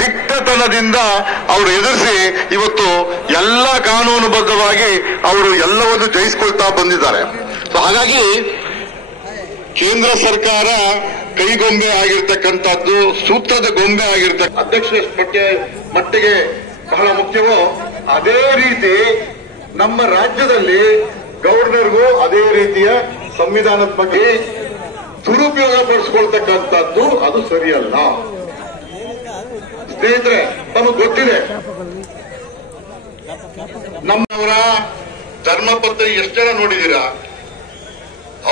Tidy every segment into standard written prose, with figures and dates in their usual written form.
ದಿಟ್ಟತನದಿಂದ ಅವರು ಎದುರಿಸಿ ಇವತ್ತು ಎಲ್ಲ ಕಾನೂನುಬದ್ಧವಾಗಿ ಅವರು ಎಲ್ಲವನ್ನೂ ಜಯಿಸಿಕೊಳ್ತಾ ಬಂದಿದ್ದಾರೆ. ಹಾಗಾಗಿ ಕೇಂದ್ರ ಸರ್ಕಾರ ಕೈಗೊಂಬೆ ಆಗಿರ್ತಕ್ಕಂಥದ್ದು, ಸೂತ್ರದ ಗೊಂಬೆ ಆಗಿರ್ತಕ್ಕ ಅಧ್ಯಕ್ಷ ಮಟ್ಟಿಗೆ ಬಹಳ ಮುಖ್ಯವೋ ಅದೇ ರೀತಿ ನಮ್ಮ ರಾಜ್ಯದಲ್ಲಿ ಗವರ್ನರ್ಗೂ ಅದೇ ರೀತಿಯ ಸಂವಿಧಾನದ ಬಗ್ಗೆ ದುರುಪಯೋಗ ಪಡಿಸಿಕೊಳ್ತಕ್ಕಂಥದ್ದು ಅದು ಸರಿಯಲ್ಲ. ಸ್ನೇಹಿತರೆ, ನಮಗೆ ಗೊತ್ತಿದೆ ನಮ್ಮವರ ಧರ್ಮಪತ್ನಿ ಎಷ್ಟು ಜನ ನೋಡಿದೀರಾ?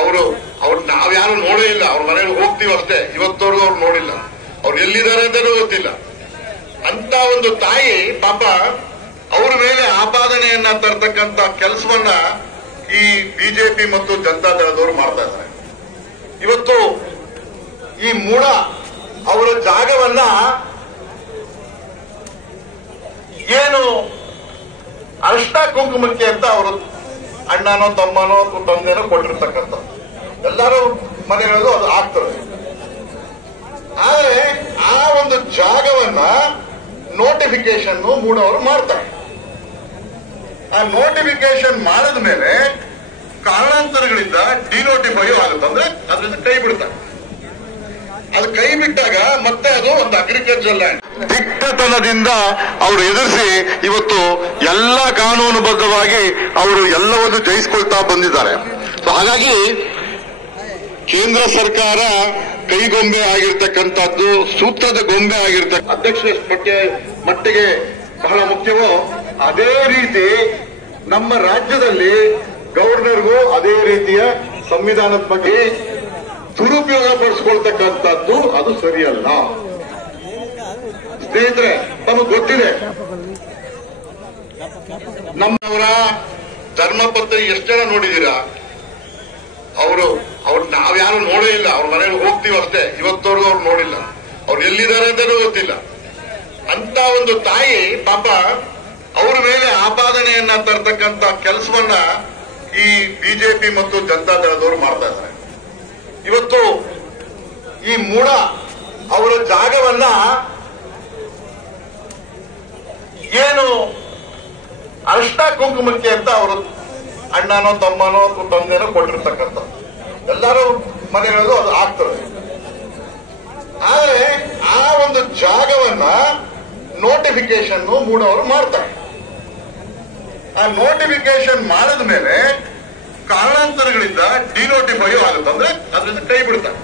ಅವ್ರು ನಾವ್ಯಾರು ನೋಡೇ ಇಲ್ಲ. ಅವ್ರ ಮನೆಯಲ್ಲಿ ಹೋಗ್ತೀವಿ ಅಷ್ಟೇ, ಇವತ್ತವರೆಗೂ ಅವ್ರು ನೋಡಿಲ್ಲ. ಅವ್ರು ಎಲ್ಲಿದ್ದಾರೆ ಅಂತಲೂ ಗೊತ್ತಿಲ್ಲ. ಅಂತ ಒಂದು ತಾಯಿ ಪಾಪ ಅವ್ರ ಮೇಲೆ ಆಪಾದನೆಯನ್ನ ತರ್ತಕ್ಕಂಥ ಕೆಲಸವನ್ನ ಈ ಬಿಜೆಪಿ ಮತ್ತು ಜನತಾದಳದವರು ಮಾಡ್ತಾ ಇದ್ದಾರೆ. ಇವತ್ತು ಈ ಮೂಡ ಅವರ ಜಾಗವನ್ನ ಏನು ಅರಿಷ್ಟ ಕುಂಕುಮಕ್ಕೆ ಅಂತ ಅವರು ಅಣ್ಣನೋ ತಮ್ಮನೋ ತಂದೆನೋ ಕೊಟ್ಟಿರ್ತಕ್ಕಂಥ ಎಲ್ಲರೂ ಮನೆಗಳಲ್ಲೂ ಅದು ಆಗ್ತದೆ. ಆದ್ರೆ ಆ ಒಂದು ಜಾಗವನ್ನ ನೋಟಿಫಿಕೇಶನ್ ಮೂಡವರು ಮಾಡ್ತಾರೆ. ಆ ನೋಟಿಫಿಕೇಶನ್ ಮಾಡಿದ ಮೇಲೆ ಕಾರಣಾಂತರಗಳಿಂದ ಡಿನೋಟಿಫೈ ಆಗುತ್ತೆ, ಅಂದ್ರೆ ಅದರಿಂದ ಕೈ ಬಿಡ್ತಾರೆ. ಅದು ಕೈ ಬಿಟ್ಟಾಗ ಮತ್ತೆ ಅದು ಒಂದು ಅಗ್ರಿಕಲ್ಚರ್ ಲ್ಯಾಂಡ್. ದಿಟ್ಟತನದಿಂದ ಅವರು ಎದುರಿಸಿ ಇವತ್ತು ಎಲ್ಲ ಕಾನೂನುಬದ್ಧವಾಗಿ ಅವರು ಎಲ್ಲವನ್ನೂ ಜಯಿಸಿಕೊಳ್ತಾ ಬಂದಿದ್ದಾರೆ. ಹಾಗಾಗಿ ಕೇಂದ್ರ ಸರ್ಕಾರ ಕೈಗೊಂಬೆ ಆಗಿರ್ತಕ್ಕಂಥದ್ದು, ಸೂತ್ರದ ಗೊಂಬೆ ಆಗಿರ್ತಕ್ಕ ಅಧ್ಯಕ್ಷ ಮಟ್ಟಿಗೆ ಬಹಳ ಮುಖ್ಯವೋ ಅದೇ ರೀತಿ ನಮ್ಮ ರಾಜ್ಯದಲ್ಲಿ ಗವರ್ನರ್ಗೂ ಅದೇ ರೀತಿಯ ಸಂವಿಧಾನದ ಬಗ್ಗೆ ದುರುಪಯೋಗ ಪಡಿಸಿಕೊಳ್ತಕ್ಕಂಥದ್ದು ಅದು ಸರಿಯಲ್ಲ. ಸ್ನೇಹಿತರೆ, ನಮಗೆ ಗೊತ್ತಿದೆ ನಮ್ಮವರ ಧರ್ಮಪತ್ನಿ ಎಷ್ಟು ಜನ ನೋಡಿದೀರಾ? ಅವ್ರು ನಾವ್ಯಾರು ನೋಡೇ ಇಲ್ಲ. ಅವ್ರ ಮನೆಯಲ್ಲಿ ಹೋಗ್ತೀವಿ ಅಷ್ಟೇ, ಇವತ್ತವರೆಗೂ ಅವ್ರು ನೋಡಿಲ್ಲ. ಅವ್ರು ಎಲ್ಲಿದ್ದಾರೆ ಅಂತಲೂ ಗೊತ್ತಿಲ್ಲ. ಅಂತ ಒಂದು ತಾಯಿ ಪಾಪ ಅವ್ರ ಮೇಲೆ ಆಪಾದನೆಯನ್ನ ತರ್ತಕ್ಕಂಥ ಕೆಲಸವನ್ನ ಈ ಬಿಜೆಪಿ ಮತ್ತು ಜನತಾದಳದವರು ಮಾಡ್ತಾ ಇದ್ದಾರೆ. ಇವತ್ತು ಈ ಮೂಡ ಅವರ ಜಾಗವನ್ನ ಏನು ಅರಿಷ್ಟ ಕುಂಕುಮಕ್ಕೆ ಅಂತ ಅವರು ಅಣ್ಣನೋ ತಮ್ಮನೋ ತಂದೆನೋ ಕೊಟ್ಟಿರ್ತಕ್ಕಂಥ ಎಲ್ಲರೂ ಮನೆಗಳಲ್ಲೂ ಅದು ಆಗ್ತದೆ. ಆದ್ರೆ ಆ ಒಂದು ಜಾಗವನ್ನ ನೋಟಿಫಿಕೇಶನ್ ಮೂಡವರು ಮಾಡ್ತಾರೆ. ಆ ನೋಟಿಫಿಕೇಶನ್ ಮಾಡಿದ ಮೇಲೆ ಕಾರಣಾಂತರಗಳಿಂದ ಡಿನೋಟಿಫೈ ಆಗುತ್ತೆ, ಅಂದ್ರೆ ಅದರಿಂದ ಕೈ ಬಿಡ್ತಾರೆ.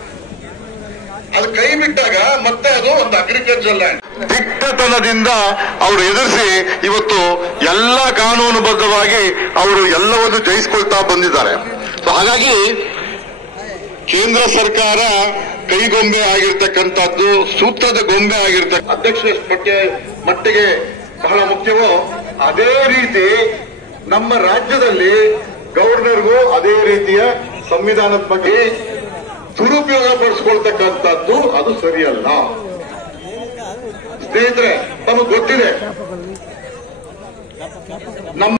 ಅದು ಕೈ ಬಿಟ್ಟಾಗ ಮತ್ತೆ ಅದು ಒಂದು ಅಗ್ರಿಕಲ್ಚರ್ ಲ್ಯಾಂಡ್. ದಿಟ್ಟತನದಿಂದ ಅವರು ಎದುರಿಸಿ ಇವತ್ತು ಎಲ್ಲ ಕಾನೂನುಬದ್ಧವಾಗಿ ಅವರು ಎಲ್ಲವನ್ನೂ ಜಯಿಸಿಕೊಳ್ತಾ ಬಂದಿದ್ದಾರೆ. ಹಾಗಾಗಿ ಕೇಂದ್ರ ಸರ್ಕಾರ ಕೈಗೊಂಬೆ ಆಗಿರ್ತಕ್ಕಂಥದ್ದು, ಸೂತ್ರದ ಗೊಂಬೆ ಆಗಿರ್ತಕ್ಕ ಅಧ್ಯಕ್ಷ ಮಟ್ಟಿಗೆ ಬಹಳ ಮುಖ್ಯವೋ ಅದೇ ರೀತಿ ನಮ್ಮ ರಾಜ್ಯದಲ್ಲಿ ಗವರ್ನರ್ಗೂ ಅದೇ ರೀತಿಯ ಸಂವಿಧಾನದ ಬಗ್ಗೆ ದುರುಪಯೋಗ ಪಡಿಸಿಕೊಳ್ತಕ್ಕಂಥದ್ದು ಅದು ಸರಿಯಲ್ಲ. ಸ್ನೇಹಿತರೆ, ನಮಗೆ ಗೊತ್ತಿದೆ ನಮ್ಮ